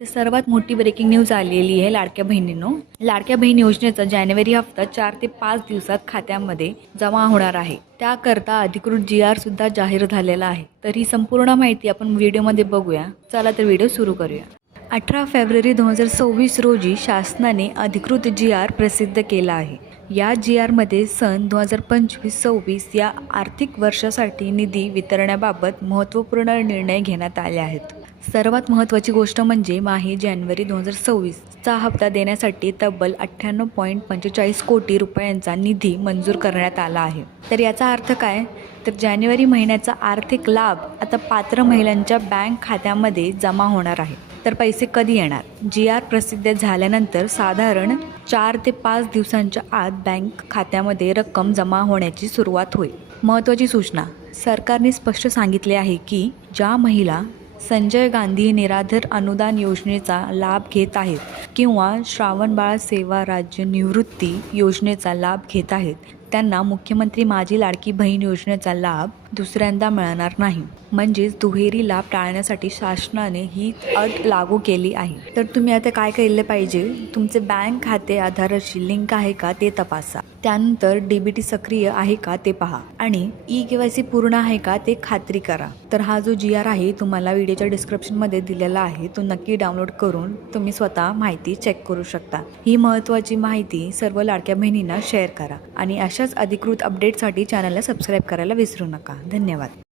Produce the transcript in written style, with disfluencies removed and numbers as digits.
तर सर्वात मोठी ब्रेकिंग न्यूज आलेली आहे लाडक्या बहिणींनो. लाडक्या बहीण योजनेचा जानेवारी हप्ता 4 ते 5 दिवसात खात्यामध्ये जमा होणार आहे. त्याकरता अधिकृत GR सुद्धा जाहीर झालेला आहे. तर ही संपूर्ण माहिती आपण व्हिडिओमध्ये बघूया. चला तर व्हिडिओ सुरू करूया. 18 फेब्रुवारी 2026 रोजी शासनाने अधिकृत GR प्रसिद्ध केला आहे. या GRमध्ये सन 2025-26 या आर्थिक वर्षासाठी निधी वितरणाबाबत महत्त्वपूर्ण निर्णय घेण्यात आले आहेत. सर्वात महत्त्वाची गोष्ट म्हणजे जानेवारी 2026चा हप्ता देण्यासाठी तब्बल 98.45 कोटी रुपयांचा निधी मंजूर करण्यात आला आहे. तर याचा अर्थ काय? तर जानेवारी महिन्याचा आर्थिक लाभ आता पात्र महिलांच्या बँक खात्यामध्ये जमा होणार आहे. तर पैसे कधी येणार? GR प्रसिद्ध झाल्यानंतर साधारण 4 ते 5 दिवसांच्या आत बँक खात्यामध्ये रक्कम जमा होण्याची सुरुवात होईल. महत्त्वाची सूचना: सरकारने स्पष्ट सांगितले आहे की ज्या महिला संजय गांधी निराधार अनुदान योजनेचा लाभ घेत आहेत किंवा श्रावणबाळ सेवा राज्य निवृत्ती योजनेचा लाभ घेत आहेत, त्यांना मुख्यमंत्री माझी लाडकी बहीण योजनेचा लाभ दुसऱ्यांदा मिळणार नाही. म्हणजेच दुहेरी लाभ टाळण्यासाठी शासनाने ही अट लागू केली आहे. तर तुम्ही आता काय केले पाहिजे? तुमचे बँक खाते आधारशी लिंक आहे का ते तपासा. त्यानंतर DBT सक्रिय आहे का ते पहा आणि eKYC पूर्ण आहे का ते खात्री करा. तर हा जो GR आहे तुम्हाला व्हिडिओच्या डिस्क्रिप्शनमध्ये दिलेला आहे, तो नक्की डाउनलोड करून तुम्ही स्वतः माहिती चेक करू शकता. ही महत्त्वाची माहिती सर्व लाडक्या बहिणींना शेअर करा आणि अशाच अधिकृत अपडेटसाठी चॅनलला सबस्क्राईब करायला विसरू नका. धन्यवाद.